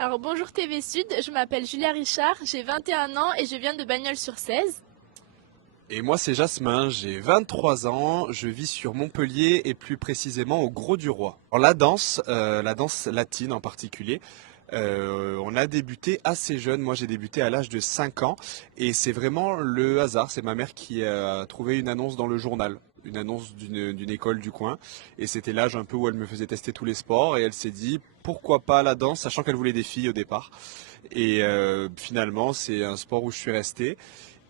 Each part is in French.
Alors bonjour TV Sud, je m'appelle Julia Richard, j'ai 21 ans et je viens de Bagnols-sur-Cèze. Et moi c'est Jasmin, j'ai 23 ans, je vis sur Montpellier et plus précisément au Grau-du-Roi. Alors la danse latine en particulier, on a débuté assez jeune, moi j'ai débuté à l'âge de 5 ans et c'est vraiment le hasard, c'est ma mère qui a trouvé une annonce dans le journal. Une annonce d'une école du coin et c'était l'âge un peu où elle me faisait tester tous les sports et elle s'est dit pourquoi pas la danse, sachant qu'elle voulait des filles au départ. Et finalement c'est un sport où je suis resté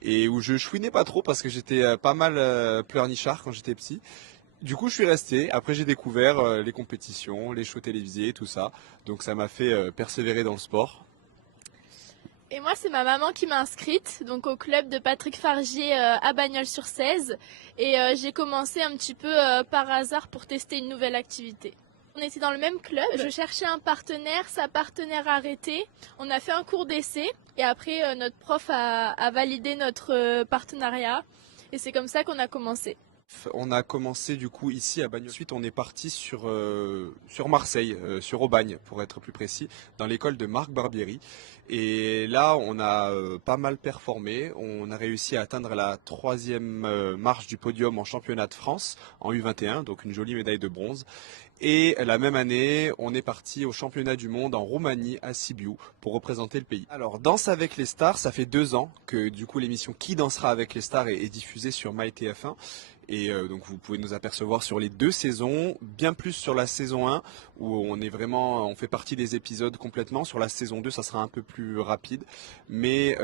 et où je chouinais pas trop parce que j'étais pas mal pleurnichard quand j'étais petit. Du coup, je suis resté. Après, j'ai découvert les compétitions, les shows télévisés, tout ça. Donc, ça m'a fait persévérer dans le sport. Et moi c'est ma maman qui m'a inscrite donc au club de Patrick Fargier à Bagnols-sur-Cèze et j'ai commencé un petit peu par hasard pour tester une nouvelle activité. On était dans le même club, je cherchais un partenaire, sa partenaire a arrêté, on a fait un cours d'essai et après notre prof a validé notre partenariat et c'est comme ça qu'on a commencé. On a commencé du coup ici à Bagnols. Ensuite, on est parti sur Marseille, sur Aubagne pour être plus précis, dans l'école de Marc Barbieri. Et là, on a pas mal performé. On a réussi à atteindre la troisième marche du podium en championnat de France en U21, donc une jolie médaille de bronze. Et la même année, on est parti au championnat du monde en Roumanie à Sibiu pour représenter le pays. Alors, Danse avec les stars, ça fait 2 ans que du coup l'émission Qui dansera avec les stars est diffusée sur MyTF1. Et donc vous pouvez nous apercevoir sur les 2 saisons, bien plus sur la saison 1 où on fait partie des épisodes complètement. Sur la saison 2, ça sera un peu plus rapide. Mais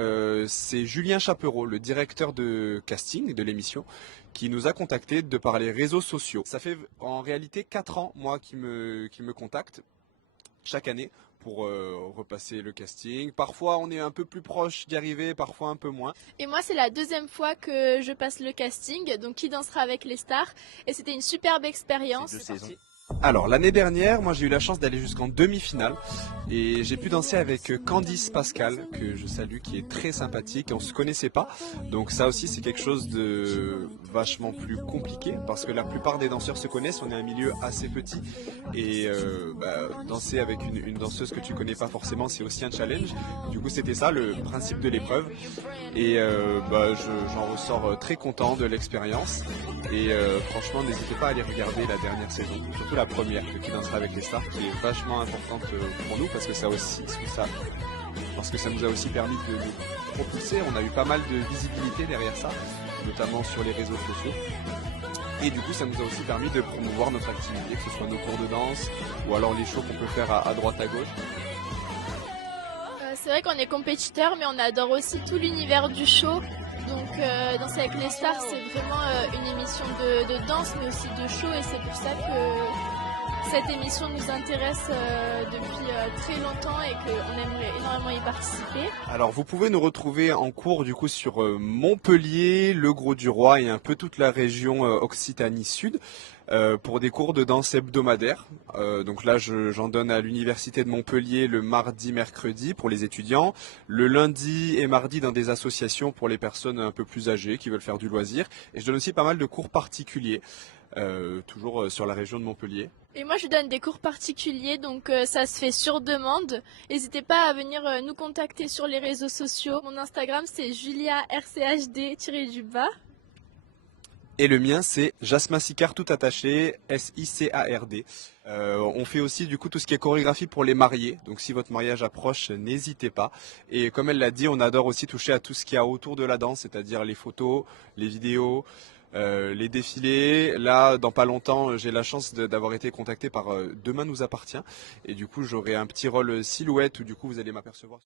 c'est Julien Chapereau, le directeur de casting de l'émission, qui nous a contactés de par les réseaux sociaux. Ça fait en réalité 4 ans, moi, qui me contacte chaque année pour repasser le casting. Parfois on est un peu plus proche d'y arriver, parfois un peu moins. Et moi, c'est la deuxième fois que je passe le casting, donc Qui dansera avec les stars. Et c'était une superbe expérience. Ces 2 saisons. Alors l'année dernière, moi j'ai eu la chance d'aller jusqu'en demi-finale et j'ai pu danser avec Candice Pascal, que je salue, qui est très sympathique. On se connaissait pas, donc ça aussi c'est quelque chose de vachement plus compliqué parce que la plupart des danseurs se connaissent. On est un milieu assez petit et danser avec une danseuse que tu connais pas forcément, c'est aussi un challenge. Du coup c'était ça le principe de l'épreuve et j'en ressors très content de l'expérience et franchement n'hésitez pas à aller regarder la dernière saison, surtout la première de Qui dansera avec les stars, qui est vachement importante pour nous parce que parce que ça nous a aussi permis de nous propulser. On a eu pas mal de visibilité derrière ça, notamment sur les réseaux sociaux. Et du coup, ça nous a aussi permis de promouvoir notre activité, que ce soit nos cours de danse ou alors les shows qu'on peut faire à droite à gauche. C'est vrai qu'on est compétiteur, mais on adore aussi tout l'univers du show. Donc Danser avec les stars, c'est vraiment une émission de danse, mais aussi de show, et c'est pour ça que cette émission nous intéresse depuis très longtemps et qu'on aimerait énormément y participer. Alors vous pouvez nous retrouver en cours du coup sur Montpellier, le Grau-du-Roi et un peu toute la région Occitanie Sud pour des cours de danse hebdomadaires. Donc là j'en donne à l'université de Montpellier le mardi, mercredi pour les étudiants, le lundi et mardi dans des associations pour les personnes un peu plus âgées qui veulent faire du loisir. Et je donne aussi pas mal de cours particuliers, toujours sur la région de Montpellier. Et moi, je donne des cours particuliers, donc ça se fait sur demande. N'hésitez pas à venir nous contacter sur les réseaux sociaux. Mon Instagram, c'est juliarchd-du-bas. Et le mien, c'est Jasmin Sicard tout attaché, Sicard. On fait aussi du coup tout ce qui est chorégraphie pour les mariés. Donc si votre mariage approche, n'hésitez pas. Et comme elle l'a dit, on adore aussi toucher à tout ce qu'il y a autour de la danse, c'est-à-dire les photos, les vidéos, les défilés. Là, dans pas longtemps, j'ai la chance d'avoir été contacté par Demain nous appartient. Et du coup, j'aurai un petit rôle silhouette où du coup vous allez m'apercevoir.